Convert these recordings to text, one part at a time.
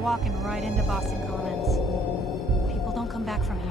Walking right into Boston Commons. People don't come back from here.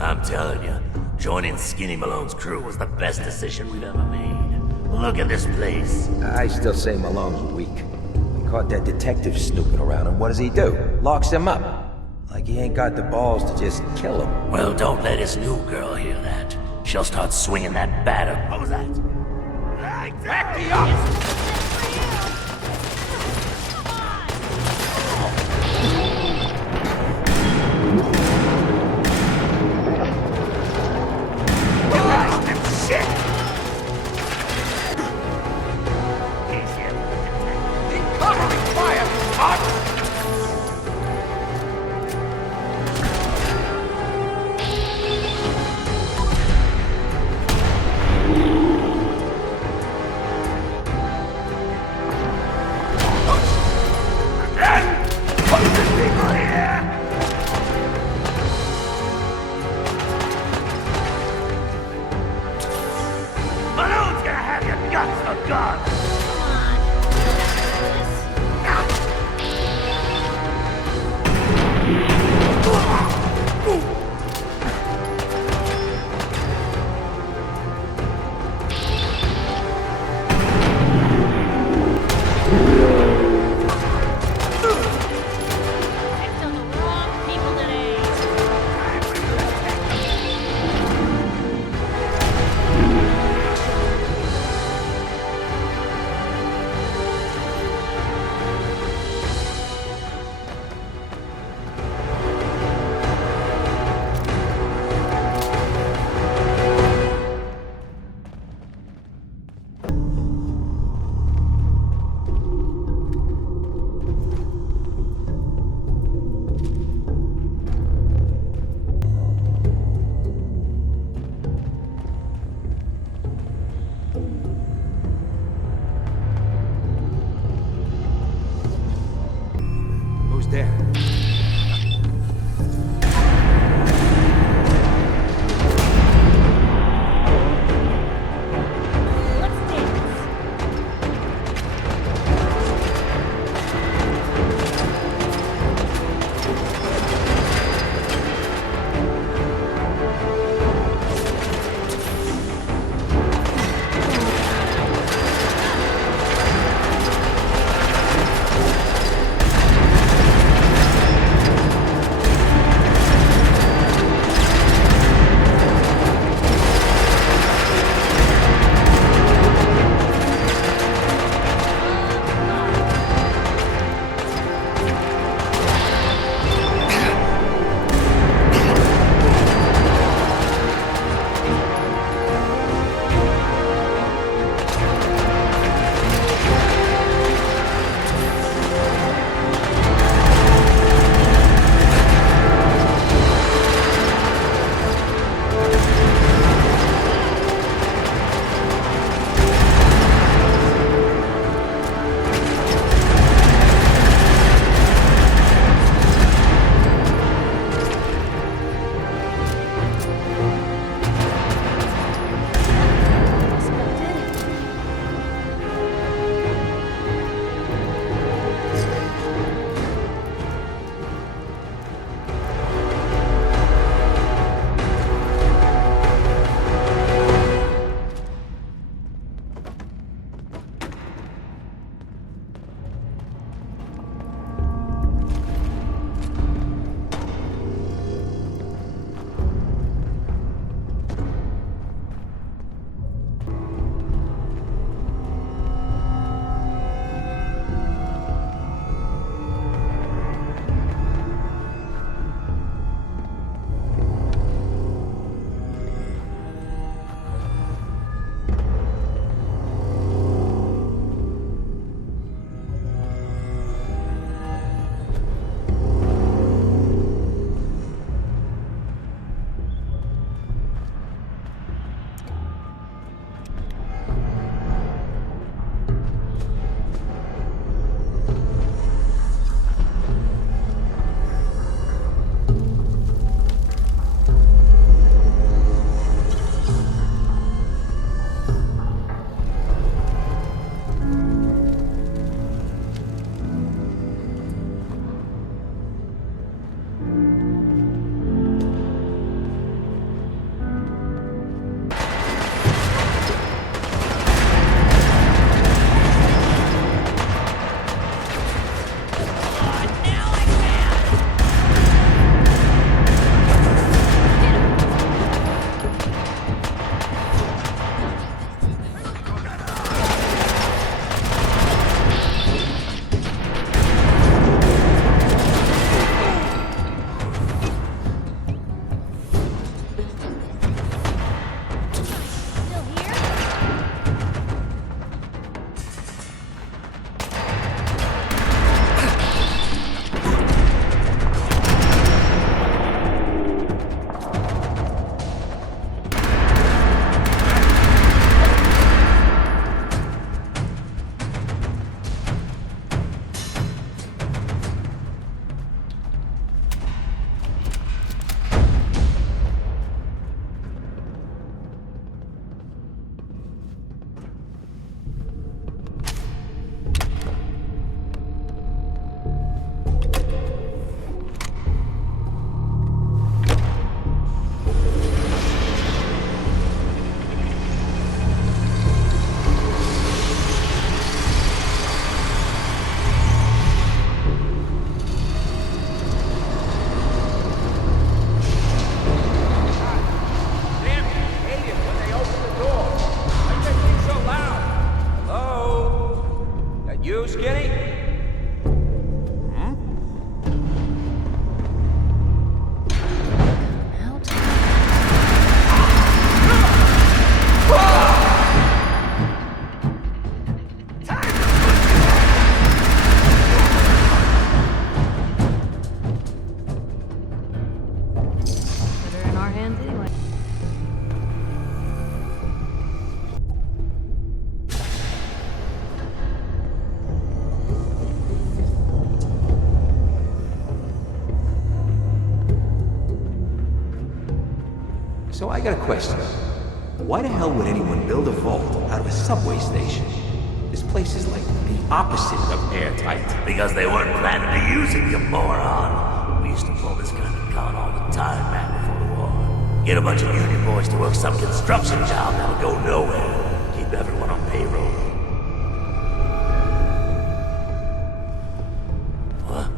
I'm telling you, joining Skinny Malone's crew was the best decision we've ever made. Look at this place. I still say Malone's weak. We caught that detective snooping around, and what does he do? Locks him up. Like he ain't got the balls to just kill him. Well, don't let his new girl hear that. She'll start swinging that batter. What was that? Back me up! God! Come on. You don't have to do this. Picked on the wrong people today. fans anyway. So I got a question. Why the hell would anyone build a vault out of a subway station? This place is like the opposite of airtight. Because they weren't planning to use it, you moron. We used to pull this kind of con all the time back before the war. Get a bunch of union boys to work some construction job that would go nowhere. Keep everyone on payroll. What?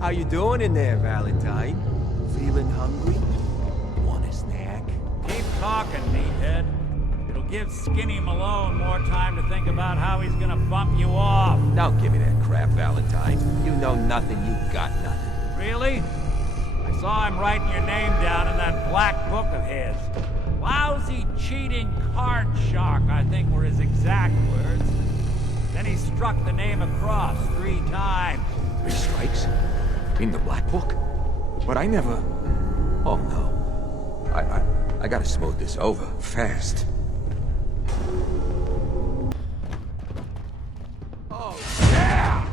How you doing in there, Valentine? Feeling hungry? Want a snack? Keep talking, meathead. It'll give Skinny Malone more time to think about how he's gonna bump you off. Don't give me that crap, Valentine. You know nothing, you got nothing. Really? I saw him writing your name down in that black book of his. Lousy, cheating card shark, I think were his exact words. Then he struck the name across 3 times. 3 strikes? In the Black Book? But I never... Oh no. I gotta smooth this over, fast. Oh, yeah!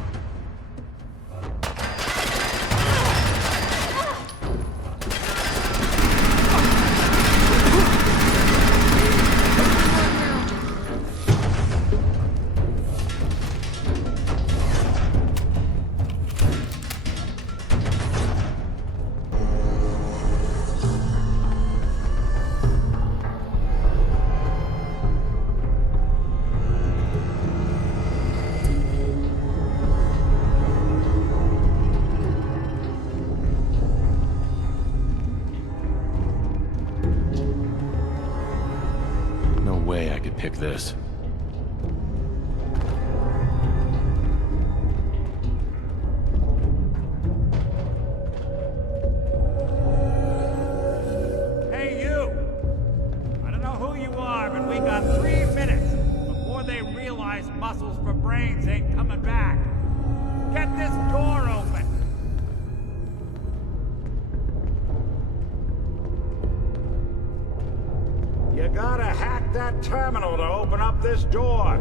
Pick this. Hey, you! I don't know who you are, but we got 3 minutes before they realize muscles for brains ain't coming back. Get this door open! You gotta hack that terminal to open up this door.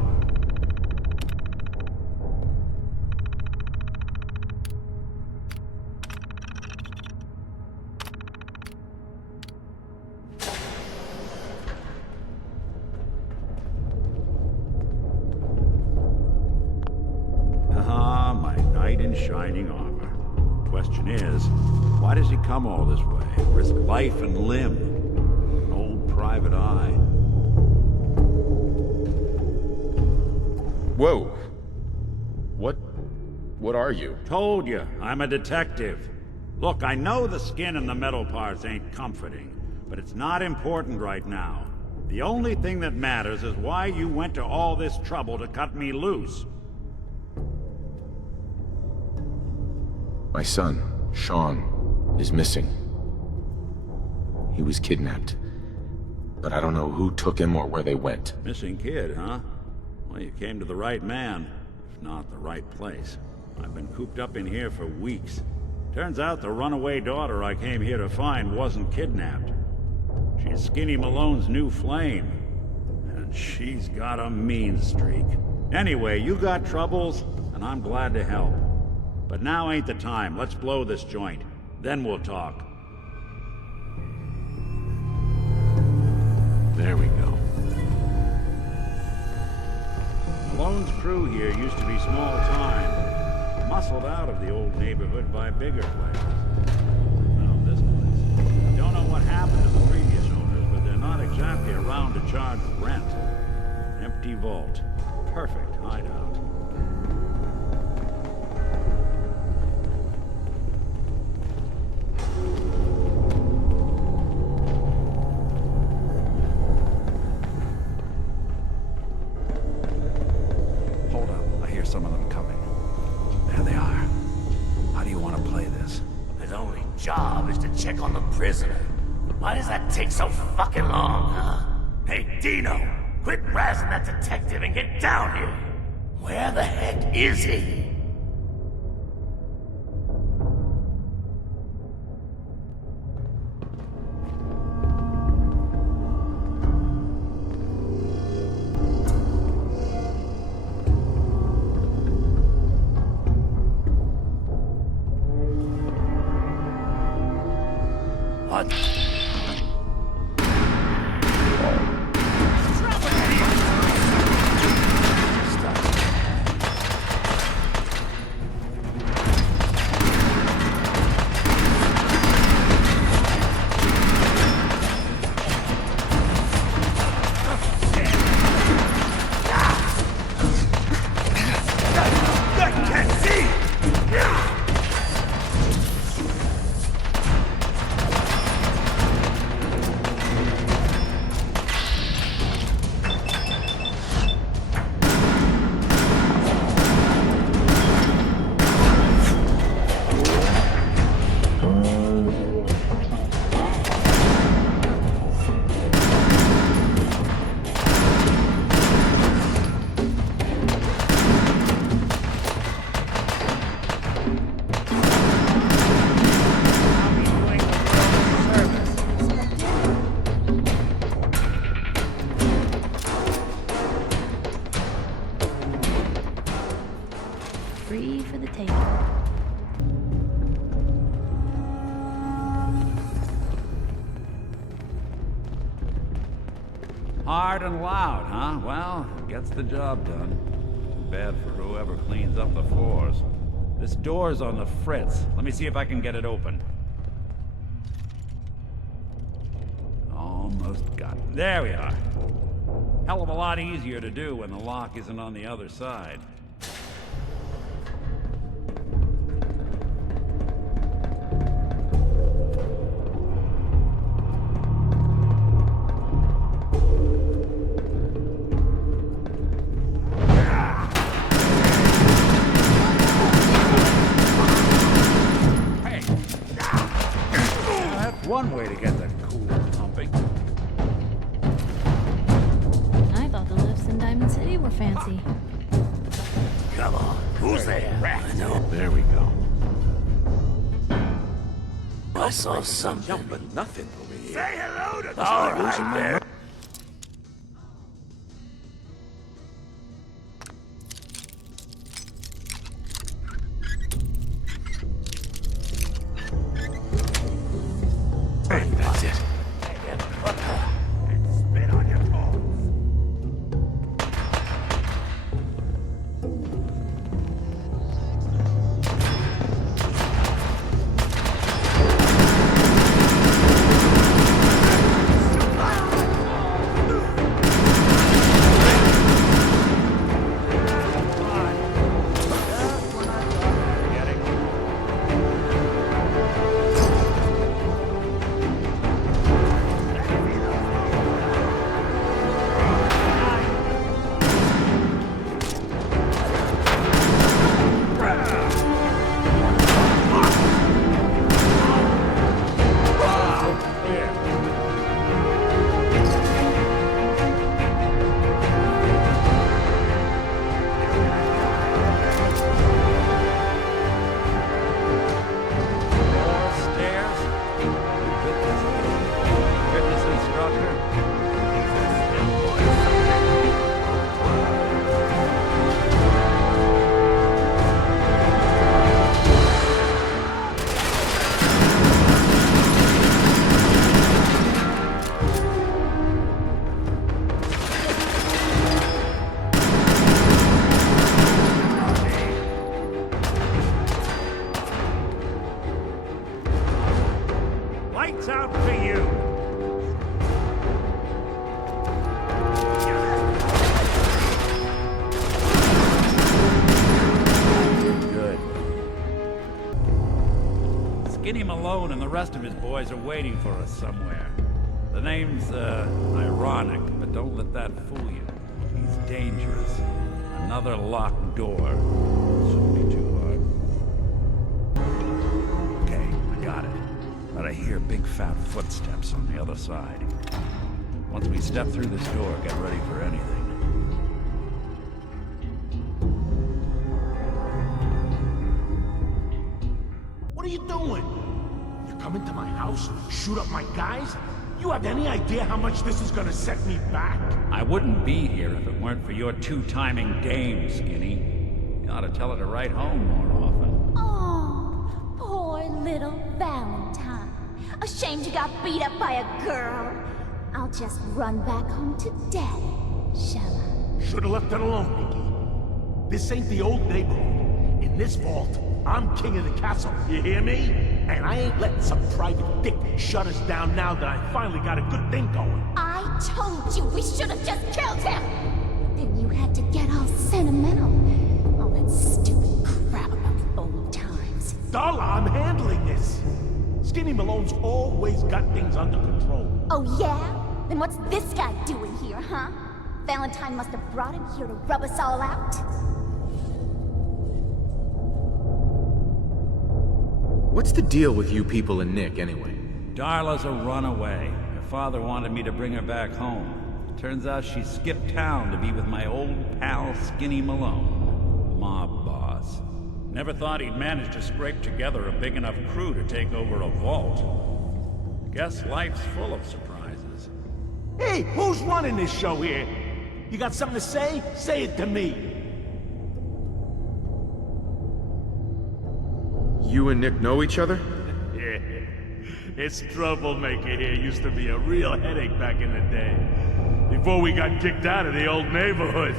Ah, my knight in shining armor. Question is, why does he come all this way? Risk life and limb? Private eye. Whoa. What are you? Told you, I'm a detective. Look, I know the skin and the metal parts ain't comforting, but it's not important right now. The only thing that matters is why you went to all this trouble to cut me loose. My son, Sean, is missing. He was kidnapped. But I don't know who took him or where they went. Missing kid, huh? Well, you came to the right man, if not the right place. I've been cooped up in here for weeks. Turns out the runaway daughter I came here to find wasn't kidnapped. She's Skinny Malone's new flame. And she's got a mean streak. Anyway, you got troubles, and I'm glad to help. But now ain't the time. Let's blow this joint. Then we'll talk. There we go. Malone's crew here used to be small time, muscled out of the old neighborhood by bigger places. Found this place. Don't know what happened to the previous owners, but they're not exactly around to charge rent. Empty vault. Perfect hideout. Some of them coming. There they are. How do you want to play this? His only job is to check on the prisoner. Why does that take so fucking long, huh? Hey, Dino, quit razzing that detective and get down here. Where the heck is he? What? free for the taking. Hard and loud, huh? Well, gets the job done. Too bad for whoever cleans up the floors. This door's on the fritz. Let me see if I can get it open. Almost got it. There we are. Hell of a lot easier to do when the lock isn't on the other side. One way to get the cool pumping. I thought the lifts in Diamond City were fancy. Come on, who's there? I know. There we go. I saw something. Yeah, but nothing over here. Say hello to all right there. Hey, that's it. Spit on your toes. Lights out for you. Good. Skinny Malone and the rest of his boys are waiting for us somewhere. The name's, ironic, but don't let that fool you. He's dangerous. Another locked door. Shouldn't be too hard. Okay, I got it. But I hear big fat footsteps on the other side. Once we step through this door, get ready for anything. What are you doing? You come into my house, shoot up my guys? You have any idea how much this is gonna set me back? I wouldn't be here if it weren't for your two-timing dame, Skinny. You ought to tell her to write home more often. Oh, poor little Valentine. Ashamed you got beat up by a girl. I'll just run back home to Daddy, shall I? Should've left it alone, Nikki. This ain't the old neighborhood. In this vault, I'm king of the castle, you hear me? And I ain't letting some private dick shut us down now that I finally got a good thing going. I told you we should have just killed him! Then you had to get all sentimental. All that stupid crap about the old times. Darla, I'm handling this. Skinny Malone's always got things under control. Oh yeah? Then what's this guy doing here, huh? Valentine must have brought him here to rub us all out? What's the deal with you people and Nick, anyway? Darla's a runaway. Her father wanted me to bring her back home. Turns out she skipped town to be with my old pal Skinny Malone, mob boss. Never thought he'd manage to scrape together a big enough crew to take over a vault. Guess life's full of surprises. Hey, who's running this show here? You got something to say? Say it to me. You and Nick know each other? Yeah. This troublemaker here used to be a real headache back in the day. Before we got kicked out of the old neighborhood.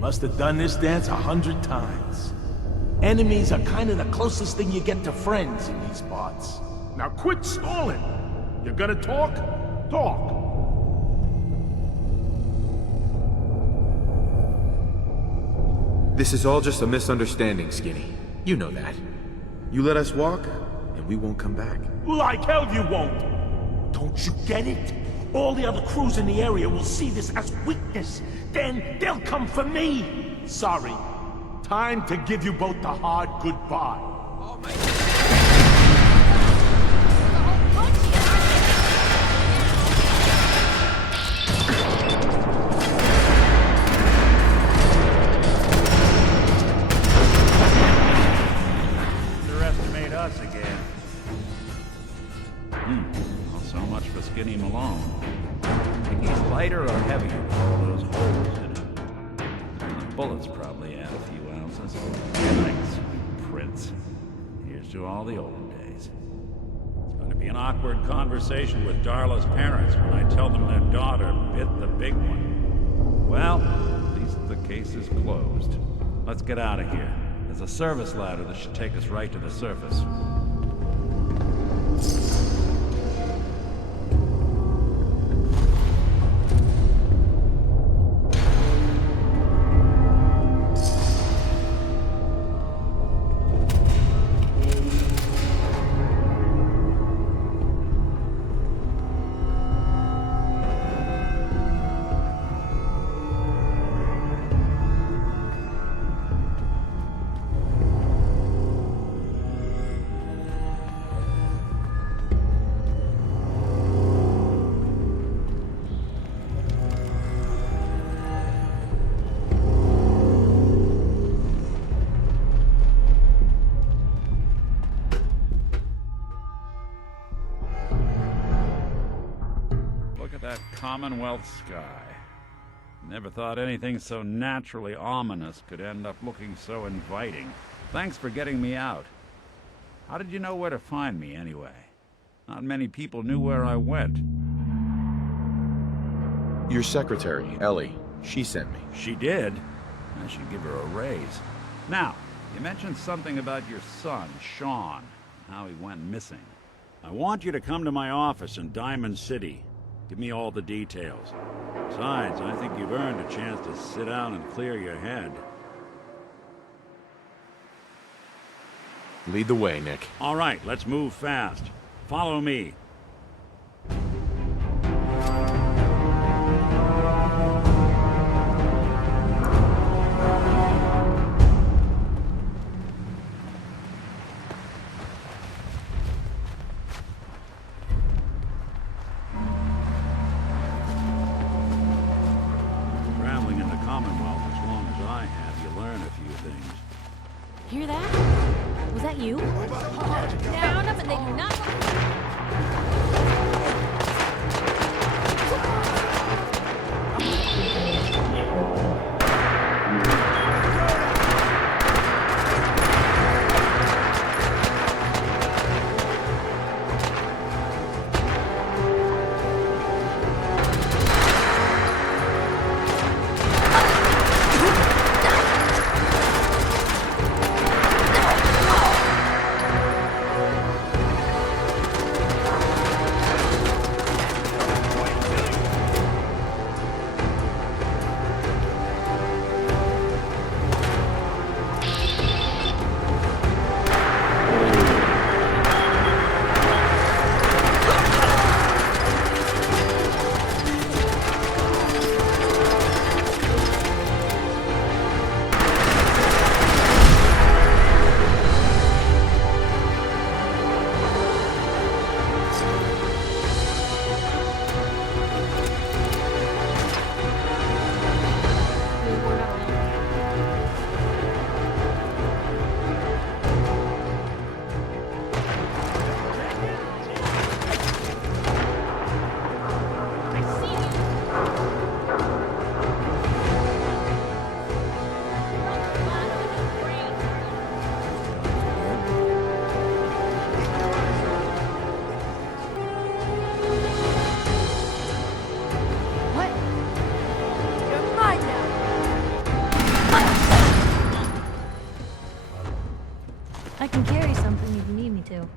Must have done this dance 100 times. Enemies are kind of the closest thing you get to friends in these parts. Now quit stalling. You're gonna talk? Talk. This is all just a misunderstanding, Skinny. You know that. You let us walk, and we won't come back. Like hell you won't! Don't you get it? All the other crews in the area will see this as weakness. Then they'll come for me! Sorry. Time to give you both the hard goodbye. Oh my... Underestimate us again. Well, so much for Skinny Malone. Think he's lighter or heavier with all those holes in him? And the bullets probably add a few ounces. Nice prince. Here's to all the old days. It's going to be an awkward conversation with Darla's parents when I tell them their daughter bit the big one. Well, at least the case is closed. Let's get out of here. There's a service ladder that should take us right to the surface. That Commonwealth sky. Never thought anything so naturally ominous could end up looking so inviting. Thanks for getting me out. How did you know where to find me, anyway? Not many people knew where I went. Your secretary, Ellie, she sent me. She did? I should give her a raise. Now, you mentioned something about your son, Sean, and how he went missing. I want you to come to my office in Diamond City. Give me all the details. Besides, I think you've earned a chance to sit down and clear your head. Lead the way, Nick. All right, let's move fast. Follow me. Hear that? Was that you? Down up and they do not... me too.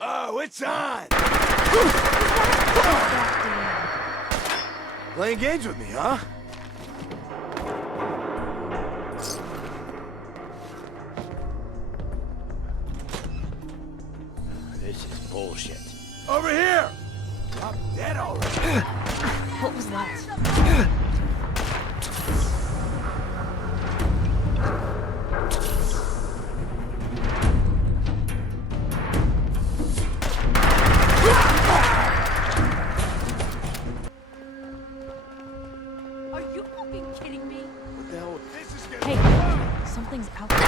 Oh, it's on! Playing games with me, huh? This is bullshit. Over here! Drop dead already. What was that? Are you fucking kidding me? What the hell? This is getting... Hey, something's out there.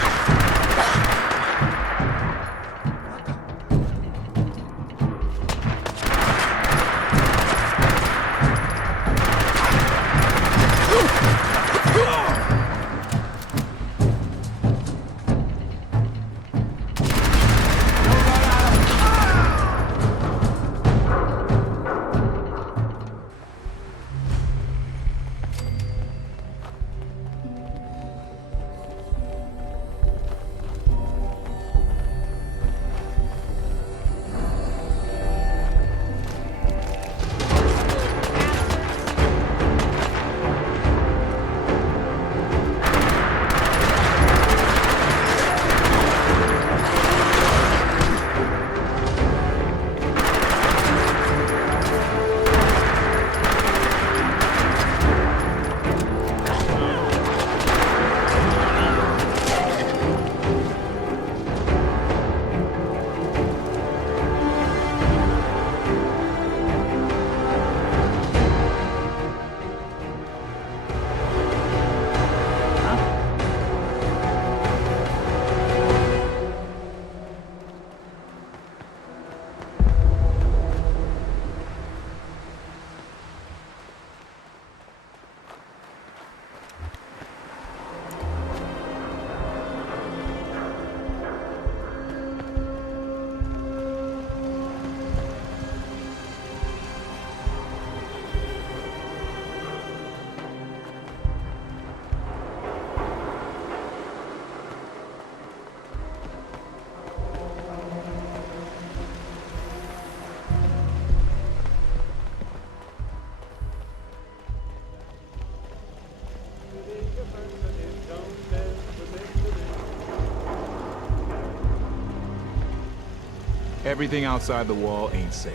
Everything outside the wall ain't safe.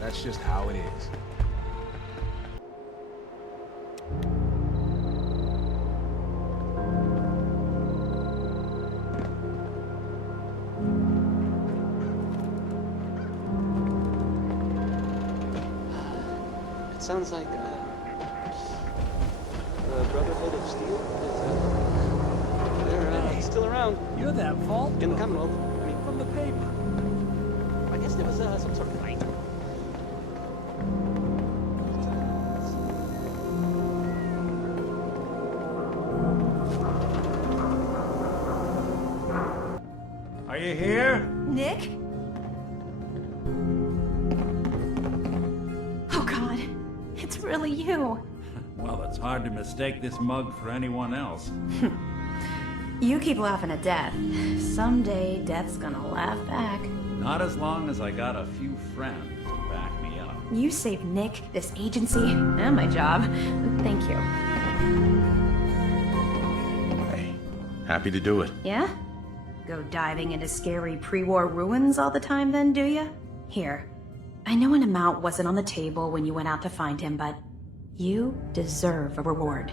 That's just how it is. It sounds like the Brotherhood of Steel. They're still around You're that vault in the Commonwealth. I mean, from the paper. I guess there was some sort of fight. Are you here? Nick? Oh God, it's really you. Well, it's hard to mistake this mug for anyone else. You keep laughing at death. Someday, death's gonna laugh back. Not as long as I got a few friends to back me up. You saved Nick, this agency, and my job. Thank you. Hey, happy to do it. Yeah? Go diving into scary pre-war ruins all the time then, do ya? Here, I know an amount wasn't on the table when you went out to find him, but you deserve a reward.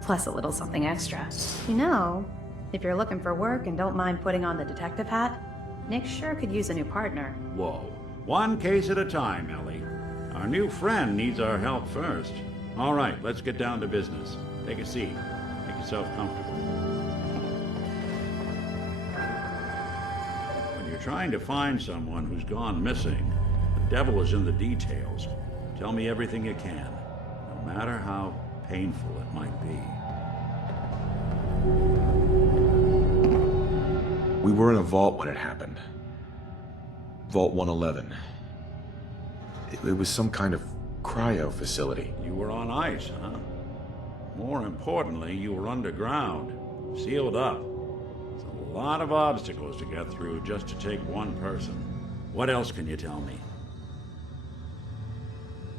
Plus a little something extra. You know, if you're looking for work and don't mind putting on the detective hat, Nick sure could use a new partner. Whoa. One case at a time, Ellie. Our new friend needs our help first. All right, let's get down to business. Take a seat. Make yourself comfortable. When you're trying to find someone who's gone missing, the devil is in the details. Tell me everything you can, no matter how painful it might be. We were in a vault when it happened. Vault 111. It was some kind of cryo facility. You were on ice, huh? More importantly, you were underground, sealed up. It's a lot of obstacles to get through just to take one person. What else can you tell me?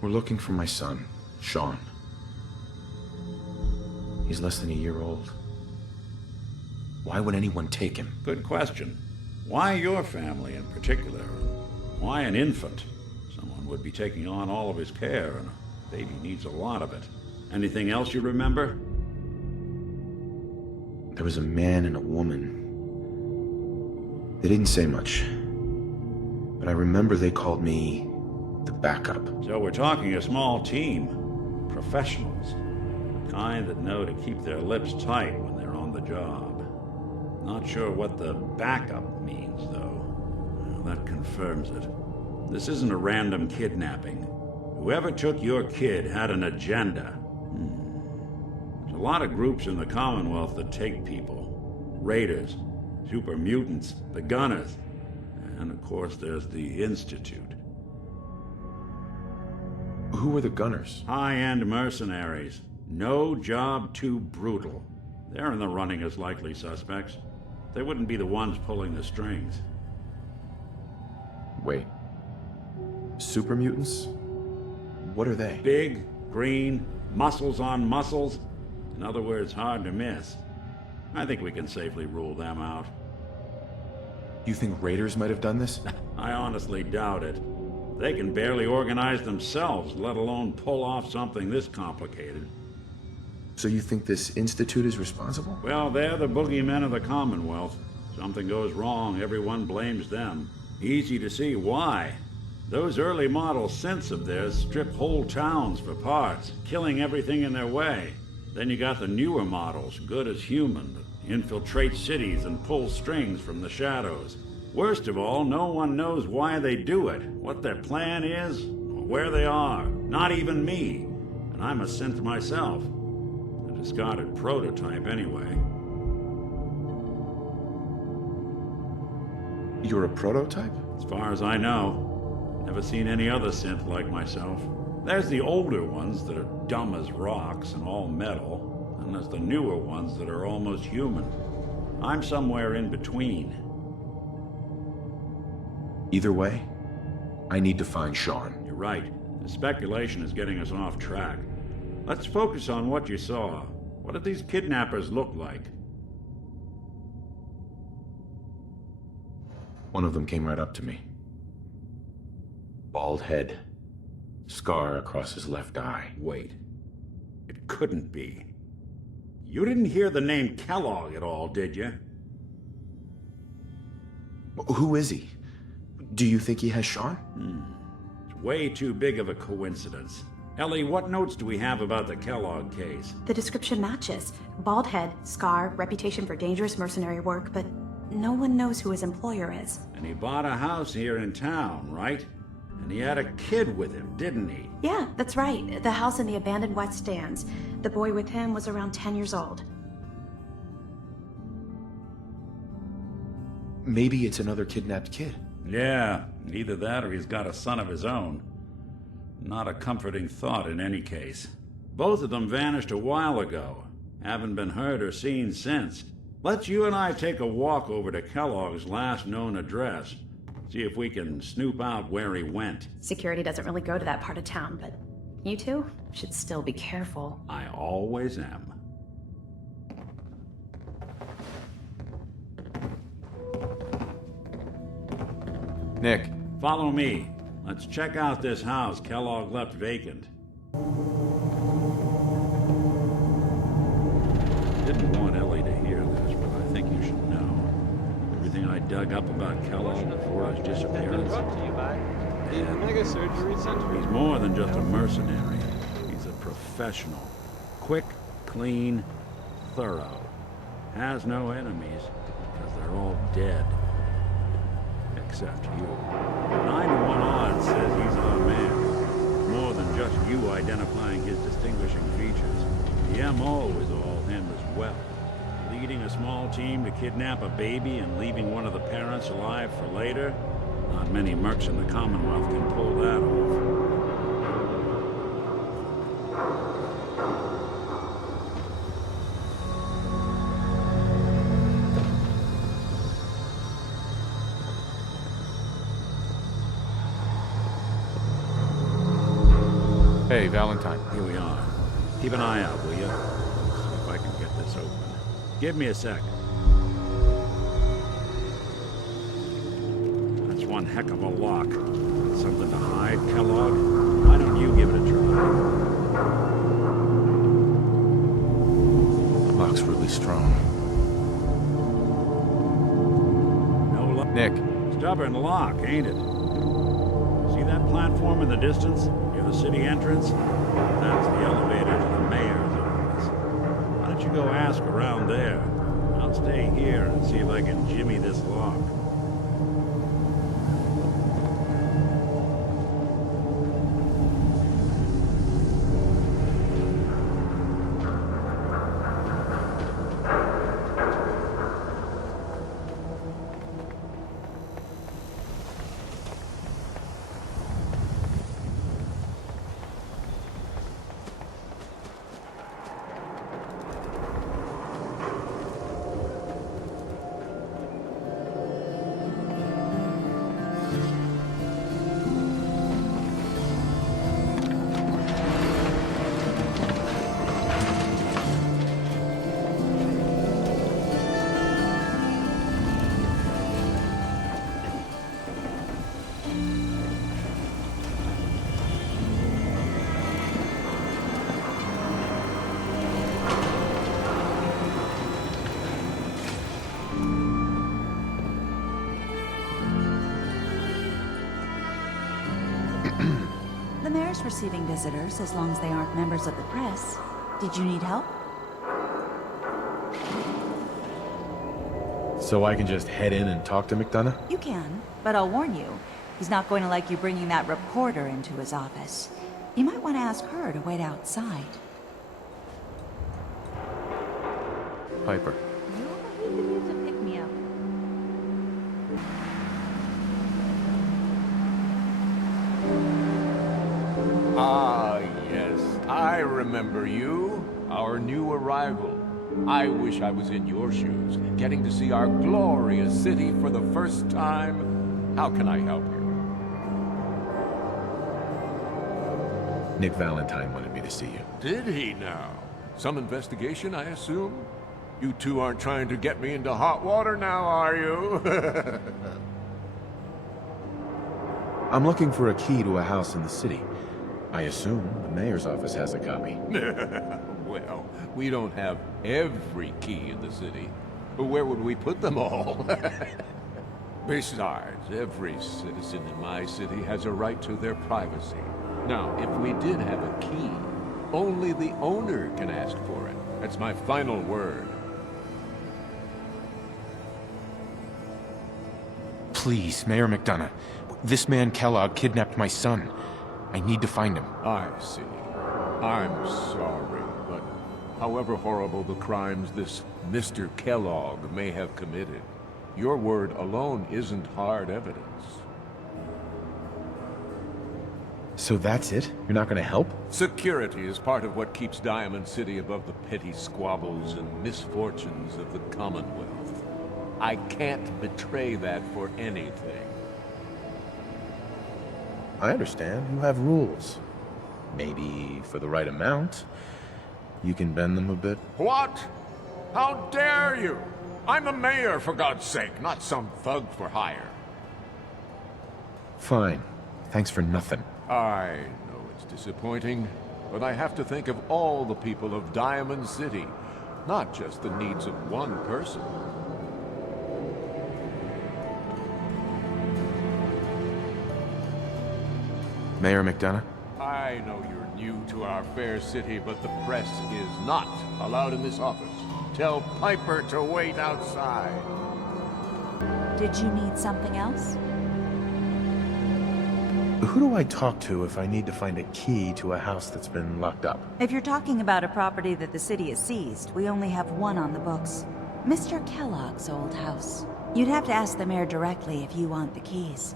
We're looking for my son, Sean. He's less than a year old. Why would anyone take him? Good question. Why your family in particular? Why an infant? Someone would be taking on all of his care, and a baby needs a lot of it. Anything else you remember? There was a man and a woman. They didn't say much, but I remember they called me the backup. So we're talking a small team. Professionals. The kind that know to keep their lips tight when they're on the job. Not sure what the backup means, though. Well, that confirms it. This isn't a random kidnapping. Whoever took your kid had an agenda. There's a lot of groups in the Commonwealth that take people. Raiders, super mutants, the Gunners, and of course there's the Institute. Who were the Gunners? High-end mercenaries. No job too brutal. They're in the running as likely suspects. They wouldn't be the ones pulling the strings. Wait. Super mutants? What are they? Big, green, muscles on muscles. In other words, hard to miss. I think we can safely rule them out. You think raiders might have done this? I honestly doubt it. They can barely organize themselves, let alone pull off something this complicated. So you think this institute is responsible? Well, they're the boogeymen of the Commonwealth. Something goes wrong, everyone blames them. Easy to see why. Those early model synths of theirs strip whole towns for parts, killing everything in their way. Then you got the newer models, good as human, that infiltrate cities and pull strings from the shadows. Worst of all, no one knows why they do it, what their plan is, or where they are. Not even me. And I'm a synth myself. A discarded prototype, anyway. You're a prototype? As far as I know. Never seen any other synth like myself. There's the older ones that are dumb as rocks and all metal, and there's the newer ones that are almost human. I'm somewhere in between. Either way, I need to find Sean. You're right. The speculation is getting us off track. Let's focus on what you saw. What did these kidnappers look like? One of them came right up to me. Bald head. Scar across his left eye. Wait. It couldn't be. You didn't hear the name Kellogg at all, did you? Who is he? Do you think he has Sean? It's way too big of a coincidence. Ellie, what notes do we have about the Kellogg case? The description matches. Bald head, scar, reputation for dangerous mercenary work, but no one knows who his employer is. And he bought a house here in town, right? And he had a kid with him, didn't he? Yeah, that's right. The house in the abandoned West Stands. The boy with him was around 10 years old. Maybe it's another kidnapped kid. Yeah, either that or he's got a son of his own. Not a comforting thought in any case. Both of them vanished a while ago. Haven't been heard or seen since. Let's you and I take a walk over to Kellogg's last known address. See if we can snoop out where he went. Security doesn't really go to that part of town, but you two should still be careful. I always am. Nick. Follow me. Let's check out this house Kellogg left vacant. Didn't want Ellie to hear this, but I think you should know. Everything I dug up about Kellogg before his disappearance. He's more than just a mercenary. He's a professional. Quick, clean, thorough. Has no enemies, because they're all dead. Except you. 9 to 1 odds says he's our man. More than just you identifying his distinguishing features. The MO is all him as well. Leading a small team to kidnap a baby and leaving one of the parents alive for later? Not many mercs in the Commonwealth can pull that off. Hey, Valentine. Here we are. Keep an eye out, will you? See if I can get this open. Give me a sec. That's one heck of a lock. Something to hide, Kellogg? Why don't you give it a try? The lock's really strong. No luck. Nick. Stubborn lock, ain't it? See that platform in the distance? Near the city entrance? That's the elevator to the mayor's office. Why don't you go ask around there? I'll stay here and see if I can jimmy this lock. The mayor's receiving visitors as long as they aren't members of the press. Did you need help? So I can just head in and talk to McDonough? You can, but I'll warn you, he's not going to like you bringing that reporter into his office. You might want to ask her to wait outside. Piper. You could use a pick-me-up. Ah, yes. I remember you. Our new arrival. I wish I was in your shoes, getting to see our glorious city for the first time. How can I help you? Nick Valentine wanted me to see you. Did he now? Some investigation, I assume? You two aren't trying to get me into hot water now, are you? I'm looking for a key to a house in the city. I assume the mayor's office has a copy. Well, we don't have every key in the city. Where would we put them all? Besides, every citizen in my city has a right to their privacy. Now, if we did have a key, only the owner can ask for it. That's my final word. Please, Mayor McDonough. This man Kellogg kidnapped my son. I need to find him. I see. I'm sorry, but however horrible the crimes this Mr. Kellogg may have committed, your word alone isn't hard evidence. So that's it? You're not gonna help? Security is part of what keeps Diamond City above the petty squabbles and misfortunes of the Commonwealth. I can't betray that for anything. I understand. You have rules. Maybe for the right amount, you can bend them a bit. What? How dare you? I'm the mayor, for God's sake, not some thug for hire. Fine. Thanks for nothing. I know it's disappointing, but I have to think of all the people of Diamond City, not just the needs of one person. Mayor McDonough? I know you're new to our fair city, but the press is not allowed in this office. Tell Piper to wait outside. Did you need something else? Who do I talk to if I need to find a key to a house that's been locked up? If you're talking about a property that the city has seized, we only have one on the books. Mr. Kellogg's old house. You'd have to ask the mayor directly if you want the keys.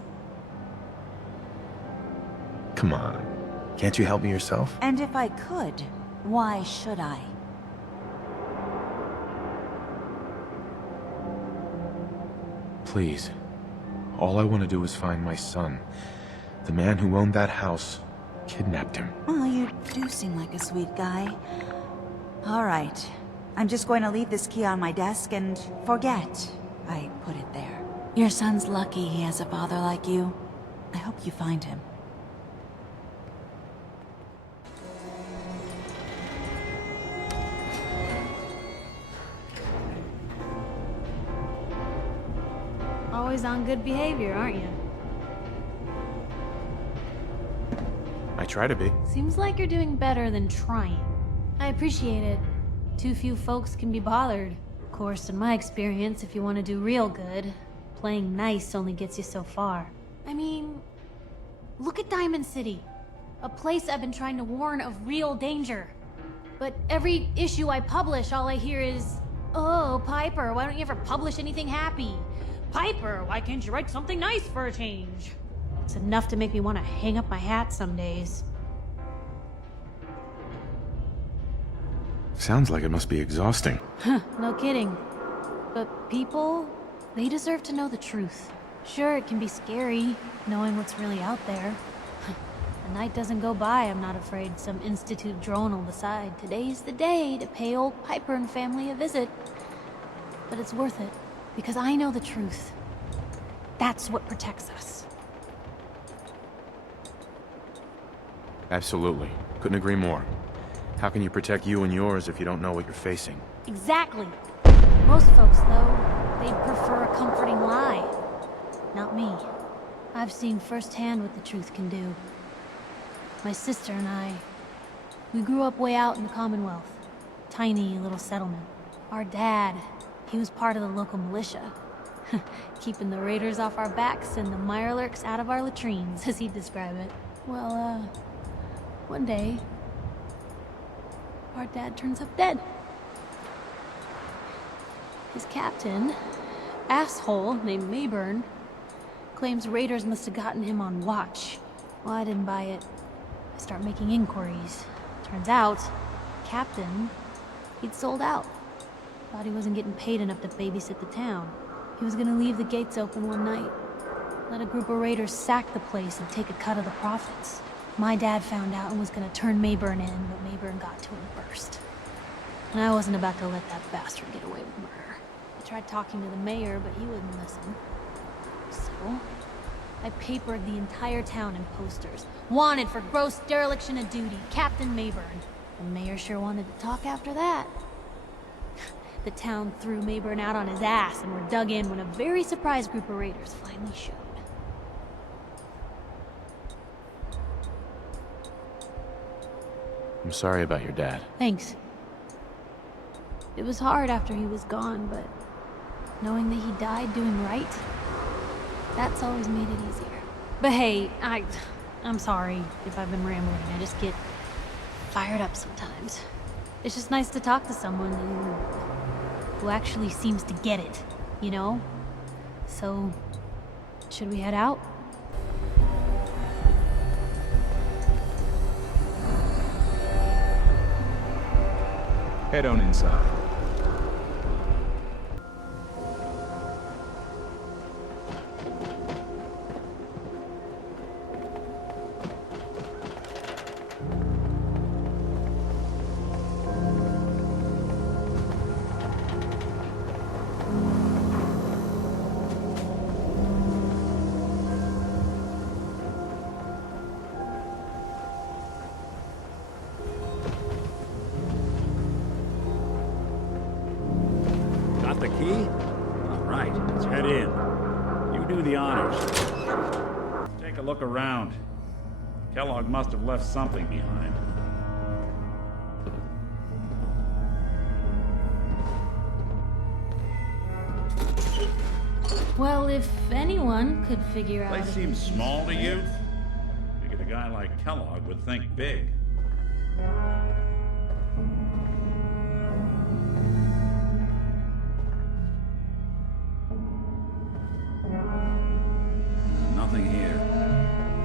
Come on. Can't you help me yourself? And if I could, why should I? Please. All I want to do is find my son. The man who owned that house kidnapped him. Well, you do seem like a sweet guy. All right. I'm just going to leave this key on my desk and forget I put it there. Your son's lucky he has a father like you. I hope you find him. Always on good behavior, aren't you? I try to be. Seems like you're doing better than trying. I appreciate it. Too few folks can be bothered. Of course, in my experience, if you want to do real good, playing nice only gets you so far. I mean, look at Diamond City. A place I've been trying to warn of real danger. But every issue I publish, all I hear is, "Oh, Piper, why don't you ever publish anything happy? Piper, why can't you write something nice for a change?" It's enough to make me want to hang up my hat some days. Sounds like it must be exhausting. Huh, no kidding. But people, they deserve to know the truth. Sure, it can be scary, knowing what's really out there. A night doesn't go by, I'm not afraid some Institute drone will decide today's the day to pay old Piper and family a visit. But it's worth it, because I know the truth. That's what protects us. Absolutely. Couldn't agree more. How can you protect you and yours if you don't know what you're facing? Exactly. Most folks, though, they'd prefer a comforting lie. Not me. I've seen firsthand what the truth can do. My sister and I, we grew up way out in the Commonwealth. Tiny little settlement. Our dad, he was part of the local militia. Keeping the raiders off our backs and the mirelurks out of our latrines, as he'd describe it. Well, one day, our dad turns up dead. His captain, asshole named Mayburn, claims raiders must have gotten him on watch. Well, I didn't buy it. I start making inquiries. Turns out, captain, he'd sold out. Thought he wasn't getting paid enough to babysit the town. He was gonna leave the gates open one night. Let a group of raiders sack the place and take a cut of the profits. My dad found out and was gonna turn Mayburn in, but Mayburn got to him first. And I wasn't about to let that bastard get away with murder. I tried talking to the mayor, but he wouldn't listen. So, I papered the entire town in posters. Wanted for gross dereliction of duty, Captain Mayburn. The mayor sure wanted to talk after that. The town threw Mayburn out on his ass and were dug in when a very surprised group of raiders finally showed. I'm sorry about your dad. Thanks. It was hard after he was gone, but knowing that he died doing right, that's always made it easier. But hey, I'm sorry if I've been rambling. I just get fired up sometimes. It's just nice to talk to someone who actually seems to get it, you know? So, should we head out? Head on inside. Got the key? All right, let's head in. You do the honors. Take a look around. Kellogg must have left something behind. Well, if anyone could figure out... Place seems small to you? Figured a guy like Kellogg would think big. Nothing here.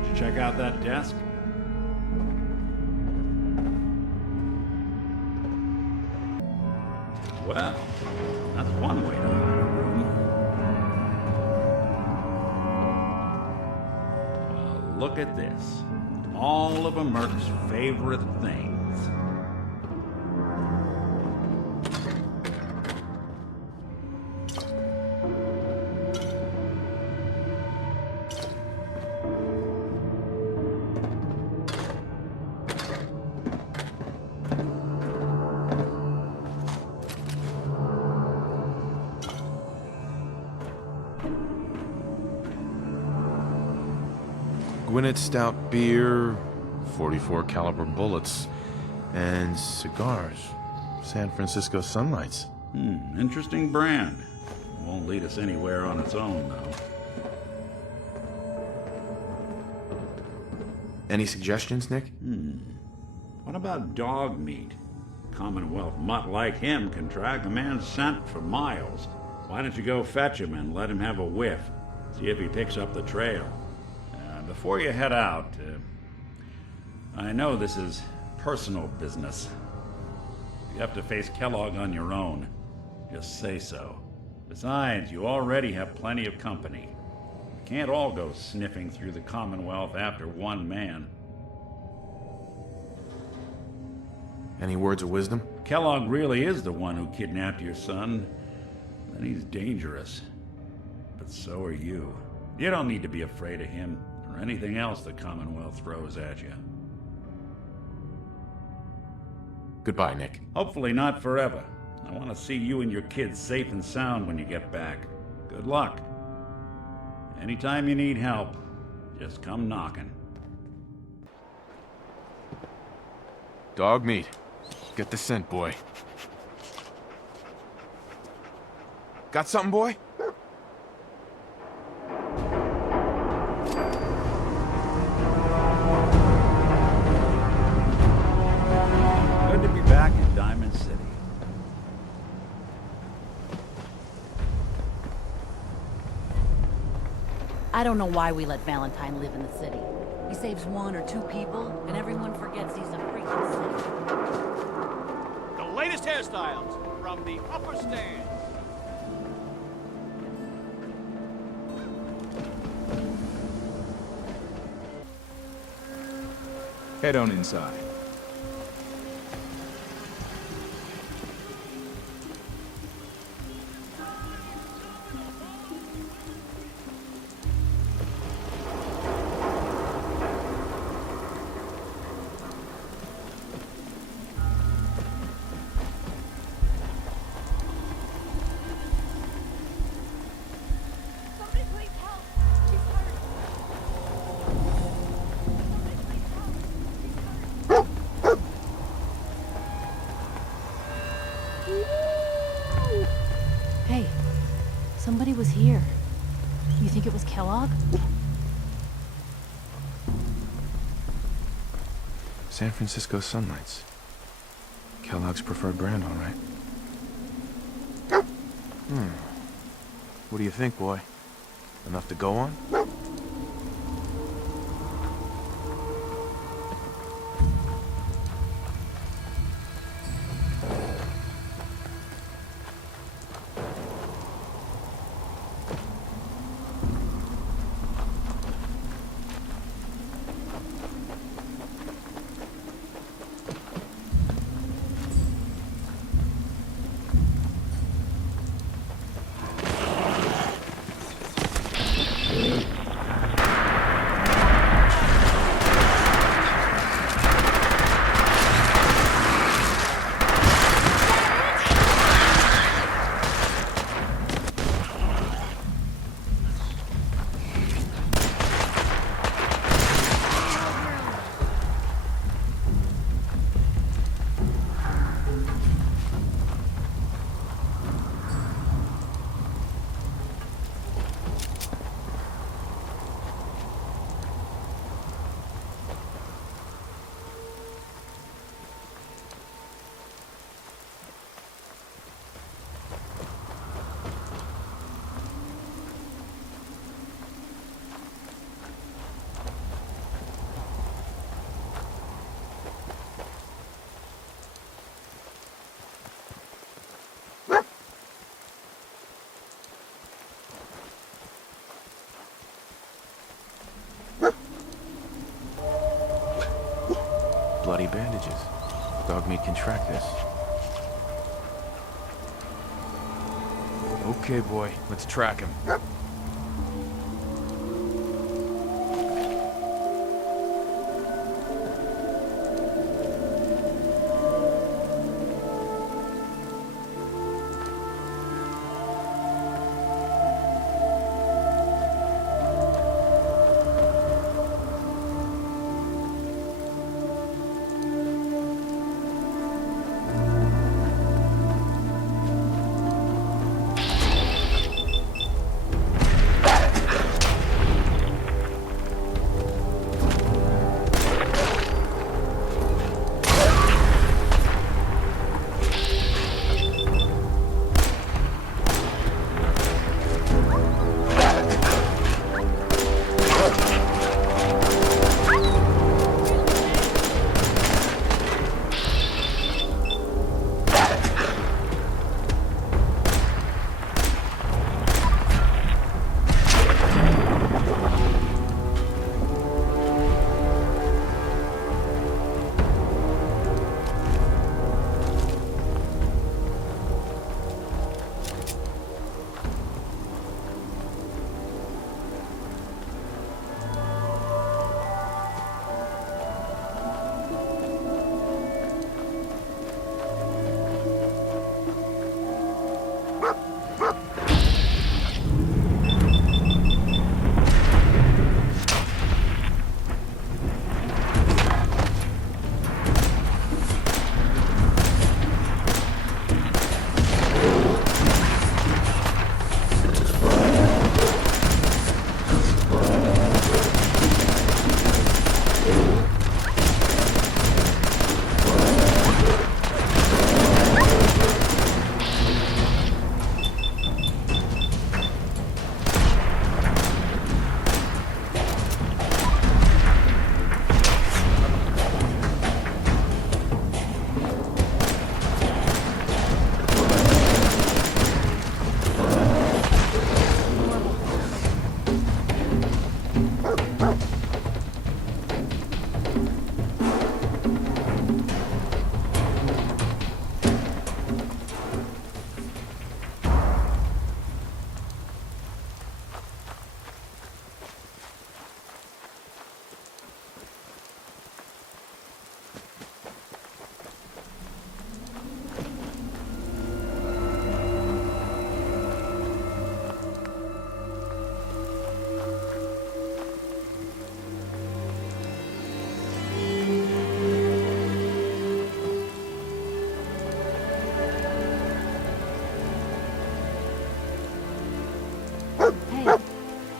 Did you check out that desk? Well, that's one way to hide a room. Well, look at this. All of a merc's favorite things. Gwinnett Stout beer, 44 caliber bullets, and cigars. San Francisco Sunlights. Interesting brand. Won't lead us anywhere on its own, though. Any suggestions, Nick? What about Dogmeat? Commonwealth mutt like him can track a man's scent for miles. Why don't you go fetch him and let him have a whiff? See if he picks up the trail. Before you head out, I know this is personal business. If you have to face Kellogg on your own, just say so. Besides, you already have plenty of company. You can't all go sniffing through the Commonwealth after one man. Any words of wisdom? Kellogg really is the one who kidnapped your son. Then he's dangerous. But so are you. You don't need to be afraid of him, or anything else the Commonwealth throws at you. Goodbye, Nick. Hopefully not forever. I want to see you and your kids safe and sound when you get back. Good luck. Anytime you need help, just come knocking. Dogmeat. Get the scent, boy. Got something, boy? Good to be back in Diamond City. I don't know why we let Valentine live in the city. He saves one or two people, and everyone forgets he's a freaking snake. The latest hairstyles from the upper stand. Head on inside. Hey, somebody was here. You think it was Kellogg? San Francisco Sunlights. Kellogg's preferred brand, all right. What do you think, boy? Enough to go on? bloody bandages. Dogmeat can track this. Okay, boy, let's track him.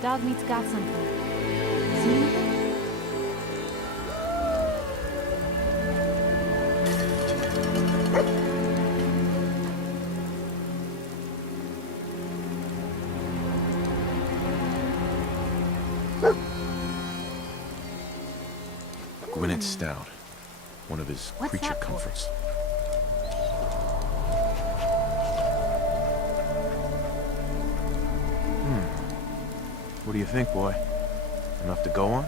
Dogmeat's got something. See? Gwynnett's stout. One of his What's creature that for? comforts. What do you think, boy? Enough to go on?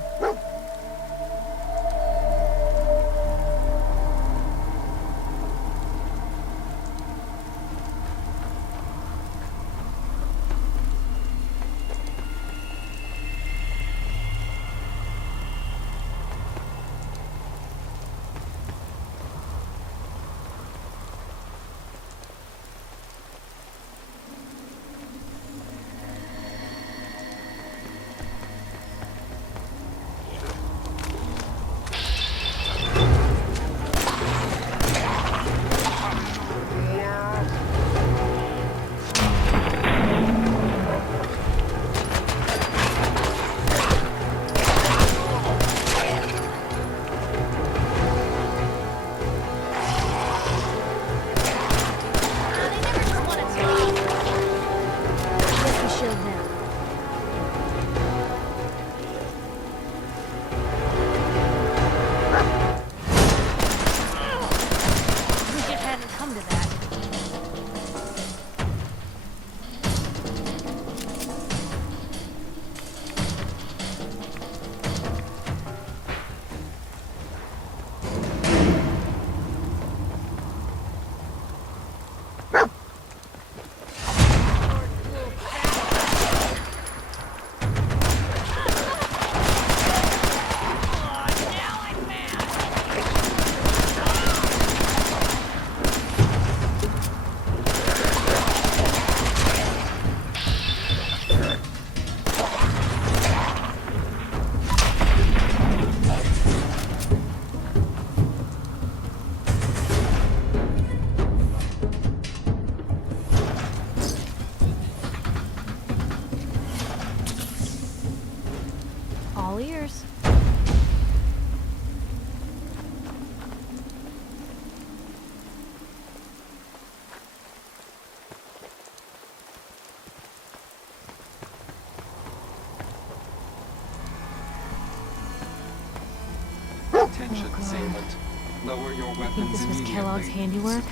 Attention, assailant. Lower your I think weapons this was immediately. Kellogg's handiwork.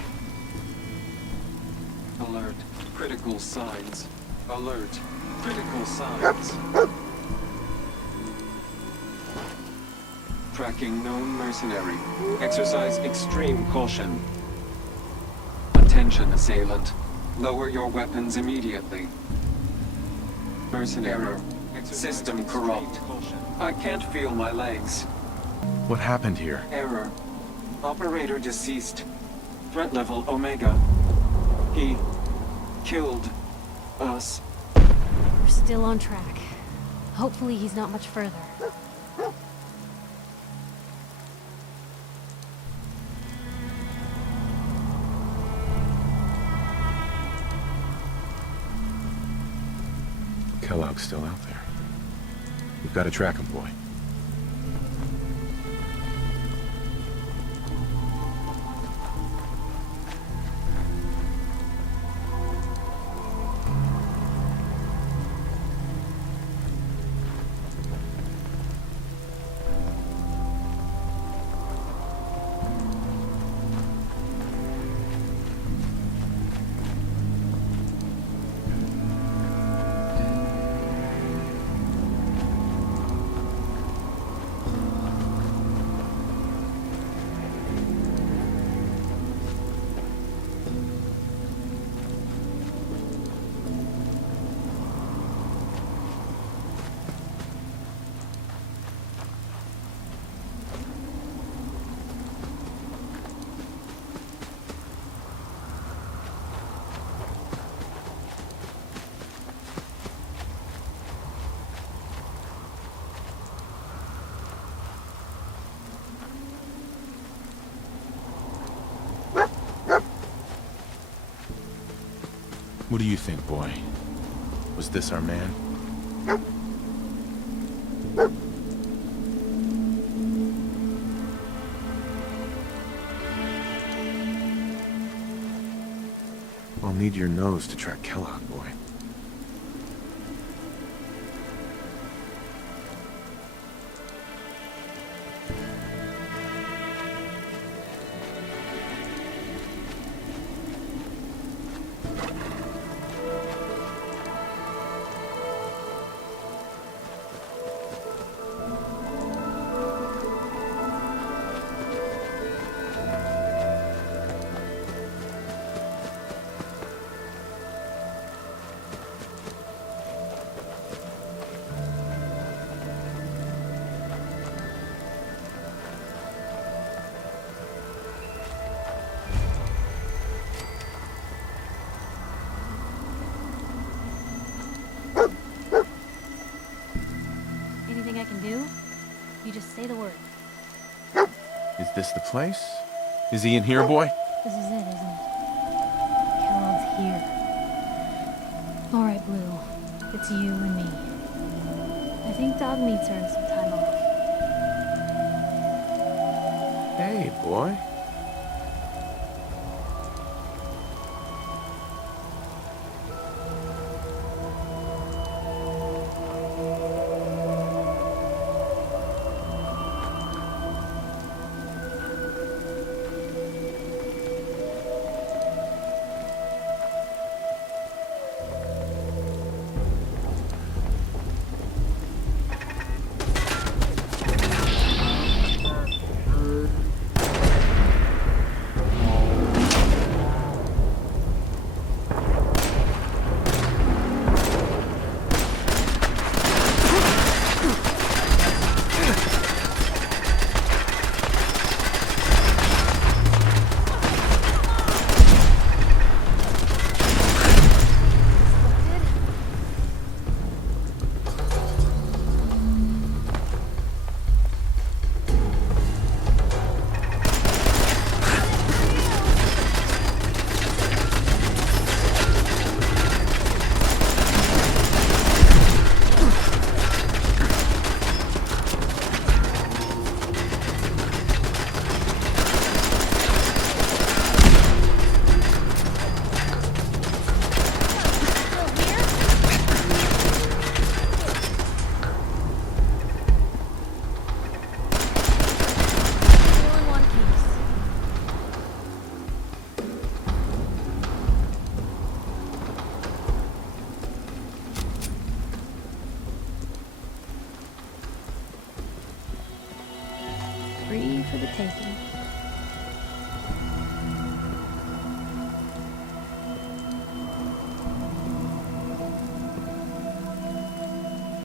Alert. Critical signs. Alert. Critical signs. Tracking known mercenary. Exercise extreme caution. Attention, assailant. Lower your weapons immediately. Mercenary. System corrupt. I can't feel my legs. What happened here? Error. Operator deceased. Threat level Omega. He killed us. We're still on track. Hopefully he's not much further. Kellogg's still out there. We've got to track him, boy. What do you think, boy? Was this our man? I'll need your nose to track Kellogg, boy. Anything I can do? You just say the word. Is this the place? Is he in here, boy? This is it, isn't it? Kellogg's here. All right, Blue. It's you and me. I think Dogmeat's earned some time off. Hey, boy. free for the taking.